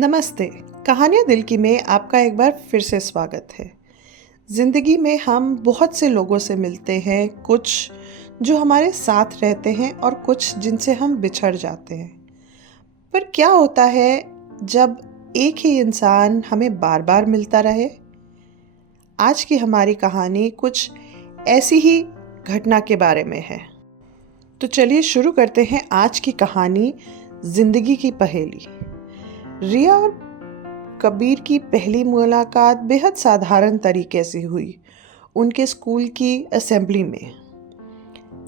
नमस्ते। कहानियाँ दिल की में आपका एक बार फिर से स्वागत है। ज़िंदगी में हम बहुत से लोगों से मिलते हैं, कुछ जो हमारे साथ रहते हैं और कुछ जिनसे हम बिछड़ जाते हैं। पर क्या होता है जब एक ही इंसान हमें बार बार मिलता रहे? आज की हमारी कहानी कुछ ऐसी ही घटना के बारे में है। तो चलिए शुरू करते हैं आज की कहानी, ज़िंदगी की पहेली। रिया और कबीर की पहली मुलाकात बेहद साधारण तरीके से हुई, उनके स्कूल की असेंबली में।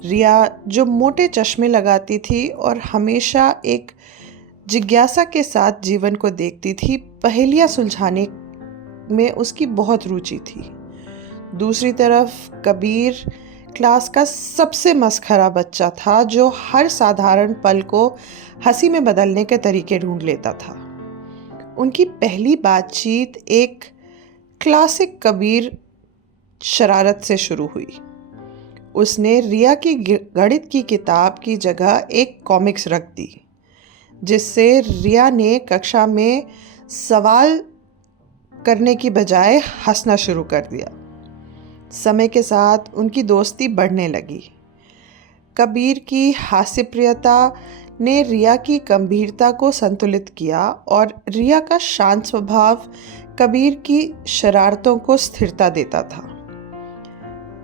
रिया जो मोटे चश्मे लगाती थी और हमेशा एक जिज्ञासा के साथ जीवन को देखती थी, पहेलियां सुलझाने में उसकी बहुत रुचि थी। दूसरी तरफ कबीर क्लास का सबसे मस्खरा बच्चा था, जो हर साधारण पल को हंसी में बदलने के तरीके ढूंढ लेता था। उनकी पहली बातचीत एक क्लासिक कबीर शरारत से शुरू हुई। उसने रिया की गणित की किताब की जगह एक कॉमिक्स रख दी, जिससे रिया ने कक्षा में सवाल करने की बजाय हंसना शुरू कर दिया। समय के साथ उनकी दोस्ती बढ़ने लगी। कबीर की हास्यप्रियता ने रिया की गंभीरता को संतुलित किया और रिया का शांत स्वभाव कबीर की शरारतों को स्थिरता देता था।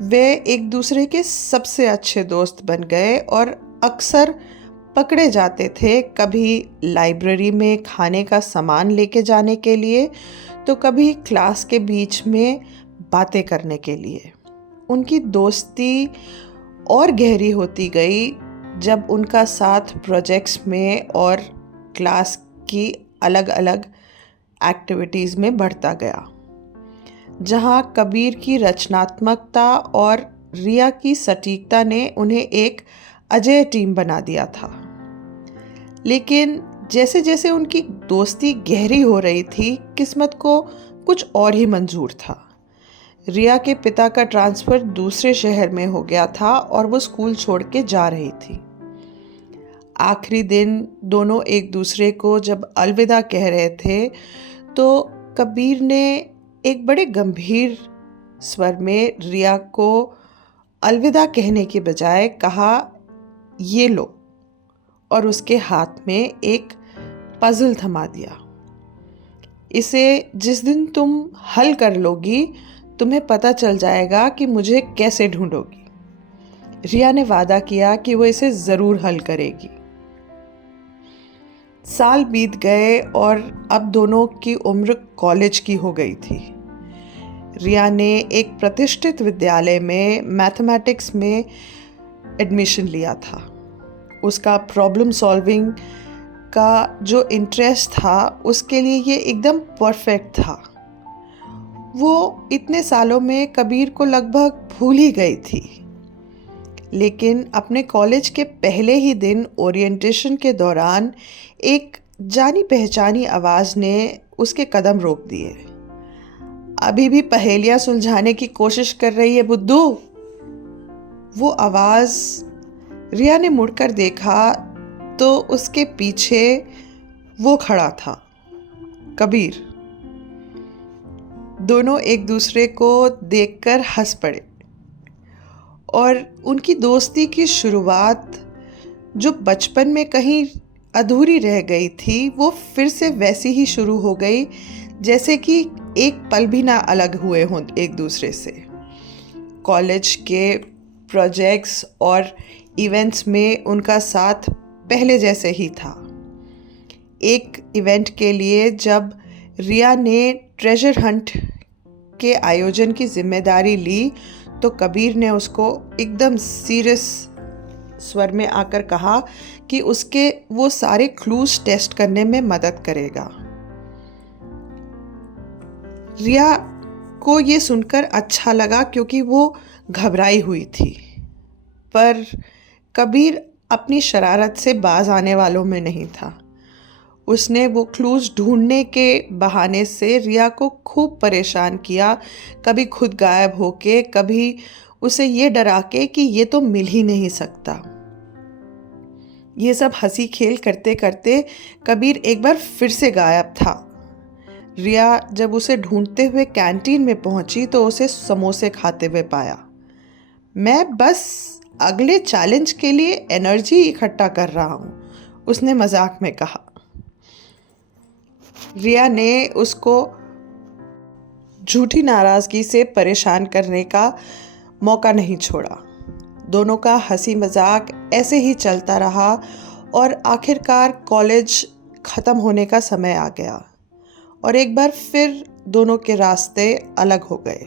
वे एक दूसरे के सबसे अच्छे दोस्त बन गए और अक्सर पकड़े जाते थे, कभी लाइब्रेरी में खाने का सामान लेके जाने के लिए, तो कभी क्लास के बीच में बातें करने के लिए। उनकी दोस्ती और गहरी होती गई जब उनका साथ प्रोजेक्ट्स में और क्लास की अलग अलग एक्टिविटीज़ में बढ़ता गया, जहां कबीर की रचनात्मकता और रिया की सटीकता ने उन्हें एक अजेय टीम बना दिया था। लेकिन जैसे जैसे उनकी दोस्ती गहरी हो रही थी, किस्मत को कुछ और ही मंजूर था। रिया के पिता का ट्रांसफ़र दूसरे शहर में हो गया था और वो स्कूल छोड़ के जा रही थी। आखिरी दिन दोनों एक दूसरे को जब अलविदा कह रहे थे, तो कबीर ने एक बड़े गंभीर स्वर में रिया को अलविदा कहने के बजाय कहा, ये लो, और उसके हाथ में एक पजल थमा दिया। इसे जिस दिन तुम हल कर लोगी, तुम्हें पता चल जाएगा कि मुझे कैसे ढूंढोगी। रिया ने वादा किया कि वो इसे ज़रूर हल करेगी। साल बीत गए और अब दोनों की उम्र कॉलेज की हो गई थी। रिया ने एक प्रतिष्ठित विद्यालय में मैथमेटिक्स में एडमिशन लिया था। उसका प्रॉब्लम सॉल्विंग का जो इंटरेस्ट था, उसके लिए ये एकदम परफेक्ट था। वो इतने सालों में कबीर को लगभग भूल ही गई थी, लेकिन अपने कॉलेज के पहले ही दिन ओरिएंटेशन के दौरान एक जानी पहचानी आवाज़ ने उसके कदम रोक दिए। अभी भी पहेलियां सुलझाने की कोशिश कर रही है बुद्धू? वो आवाज़। रिया ने मुड़कर देखा तो उसके पीछे वो खड़ा था, कबीर। दोनों एक दूसरे को देखकर हंस पड़े और उनकी दोस्ती की शुरुआत, जो बचपन में कहीं अधूरी रह गई थी, वो फिर से वैसी ही शुरू हो गई जैसे कि एक पल भी ना अलग हुए हों एक दूसरे से। कॉलेज के प्रोजेक्ट्स और इवेंट्स में उनका साथ पहले जैसे ही था। एक इवेंट के लिए जब रिया ने ट्रेजर हंट के आयोजन की जिम्मेदारी ली, तो कबीर ने उसको एकदम सीरियस स्वर में आकर कहा कि उसके वो सारे क्लूज टेस्ट करने में मदद करेगा। रिया को ये सुनकर अच्छा लगा, क्योंकि वो घबराई हुई थी। पर कबीर अपनी शरारत से बाज आने वालों में नहीं था। उसने वो क्लूज ढूंढने के बहाने से रिया को खूब परेशान किया, कभी खुद गायब होके, कभी उसे ये डरा के कि ये तो मिल ही नहीं सकता। ये सब हंसी खेल करते करते कबीर एक बार फिर से गायब था। रिया जब उसे ढूंढते हुए कैंटीन में पहुंची तो उसे समोसे खाते हुए पाया। मैं बस अगले चैलेंज के लिए एनर्जी इकट्ठा कर रहा हूँ, उसने मजाक में कहा। रिया ने उसको झूठी नाराज़गी से परेशान करने का मौका नहीं छोड़ा। दोनों का हंसी मजाक ऐसे ही चलता रहा और आखिरकार कॉलेज ख़त्म होने का समय आ गया और एक बार फिर दोनों के रास्ते अलग हो गए।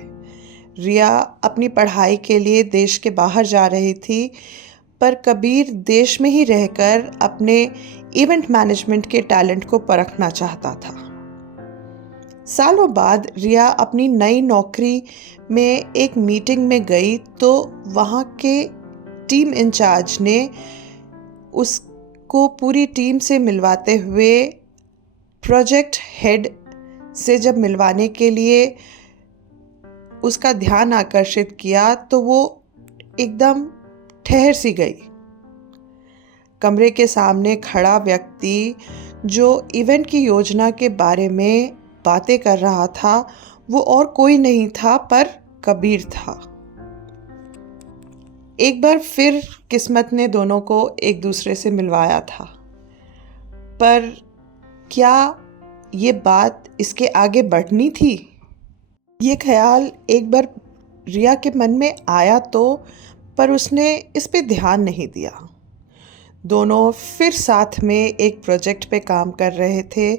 रिया अपनी पढ़ाई के लिए देश के बाहर जा रही थी, पर कबीर देश में ही रहकर अपने इवेंट मैनेजमेंट के टैलेंट को परखना चाहता था। सालों बाद रिया अपनी नई नौकरी में एक मीटिंग में गई तो वहाँ के टीम इंचार्ज ने उसको पूरी टीम से मिलवाते हुए प्रोजेक्ट हेड से जब मिलवाने के लिए उसका ध्यान आकर्षित किया तो वो एकदम ठहर सी गई। कमरे के सामने खड़ा व्यक्ति जो इवेंट की योजना के बारे में बातें कर रहा था वो और कोई नहीं था पर कबीर था। एक बार फिर किस्मत ने दोनों को एक दूसरे से मिलवाया था, पर क्या ये बात इसके आगे बढ़नी थी? ये ख्याल एक बार रिया के मन में आया तो, पर उसने इस पे ध्यान नहीं दिया। दोनों फिर साथ में एक प्रोजेक्ट पे काम कर रहे थे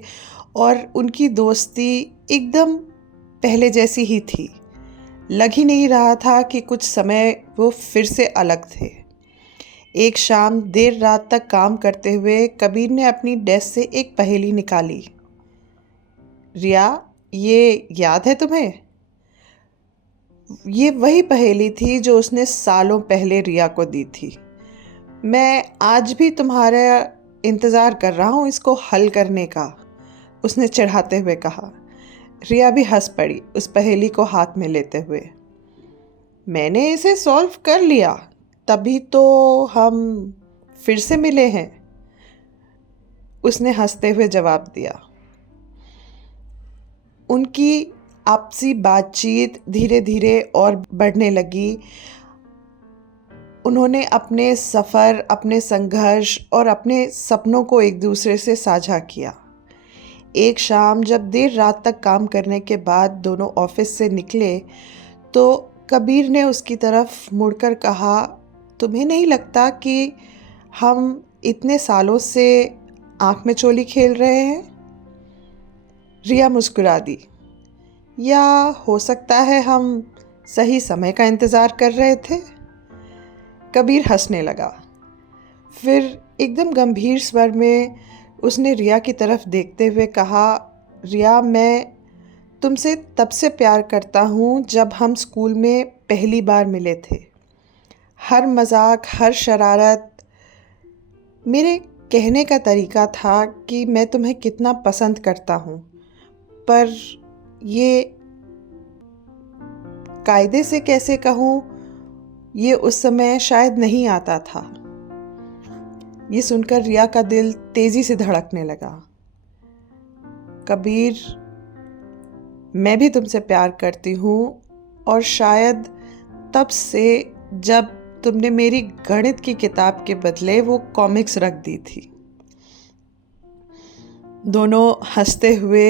और उनकी दोस्ती एकदम पहले जैसी ही थी। लग ही नहीं रहा था कि कुछ समय वो फिर से अलग थे। एक शाम देर रात तक काम करते हुए कबीर ने अपनी डेस्क से एक पहेली निकाली। रिया, ये याद है तुम्हें? ये वही पहेली थी जो उसने सालों पहले रिया को दी थी। मैं आज भी तुम्हारा इंतज़ार कर रहा हूँ इसको हल करने का, उसने चिढ़ाते हुए कहा। रिया भी हंस पड़ी उस पहेली को हाथ में लेते हुए। मैंने इसे सॉल्व कर लिया, तभी तो हम फिर से मिले हैं, उसने हंसते हुए जवाब दिया। उनकी आपसी बातचीत धीरे धीरे और बढ़ने लगी। उन्होंने अपने सफ़र, अपने संघर्ष और अपने सपनों को एक दूसरे से साझा किया। एक शाम जब देर रात तक काम करने के बाद दोनों ऑफिस से निकले तो कबीर ने उसकी तरफ मुड़कर कहा, तुम्हें नहीं लगता कि हम इतने सालों से आँख में चोली खेल रहे हैं? रिया मुस्कुरा दी। या हो सकता है हम सही समय का इंतज़ार कर रहे थे? कबीर हंसने लगा। फिर एकदम गंभीर स्वर में उसने रिया की तरफ देखते हुए कहा, रिया, मैं तुमसे तब से प्यार करता हूँ जब हम स्कूल में पहली बार मिले थे। हर मजाक, हर शरारत मेरे कहने का तरीका था कि मैं तुम्हें कितना पसंद करता हूँ, पर ये कायदे से कैसे कहूँ ये उस समय शायद नहीं आता था। ये सुनकर रिया का दिल तेजी से धड़कने लगा। कबीर, मैं भी तुमसे प्यार करती हूँ और शायद तब से जब तुमने मेरी गणित की किताब के बदले वो कॉमिक्स रख दी थी। दोनों हंसते हुए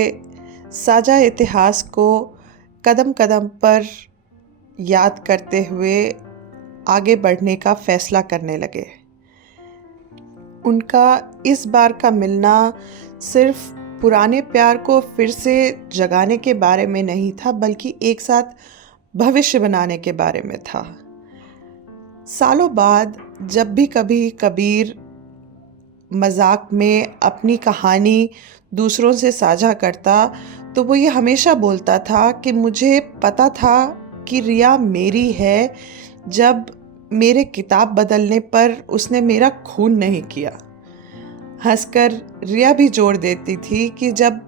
साझा इतिहास को कदम कदम पर याद करते हुए आगे बढ़ने का फैसला करने लगे। उनका इस बार का मिलना सिर्फ पुराने प्यार को फिर से जगाने के बारे में नहीं था, बल्कि एक साथ भविष्य बनाने के बारे में था। सालों बाद जब भी कभी कबीर मजाक में अपनी कहानी दूसरों से साझा करता तो वो ये हमेशा बोलता था कि मुझे पता था कि रिया मेरी है जब मेरे किताब बदलने पर उसने मेरा खून नहीं किया। हंसकर रिया भी जोड़ देती थी कि जब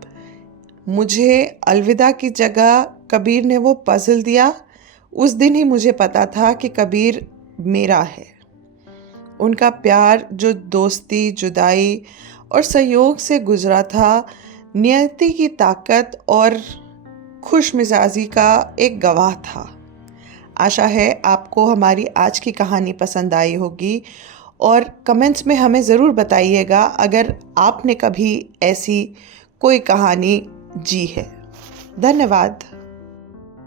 मुझे अलविदा की जगह कबीर ने वो पजल दिया, उस दिन ही मुझे पता था कि कबीर मेरा है। उनका प्यार जो दोस्ती, जुदाई और सहयोग से गुजरा था, नियति की ताकत और खुशमिजाजी का एक गवाह था। आशा है आपको हमारी आज की कहानी पसंद आई होगी और कमेंट्स में हमें ज़रूर बताइएगा अगर आपने कभी ऐसी कोई कहानी जी है। धन्यवाद।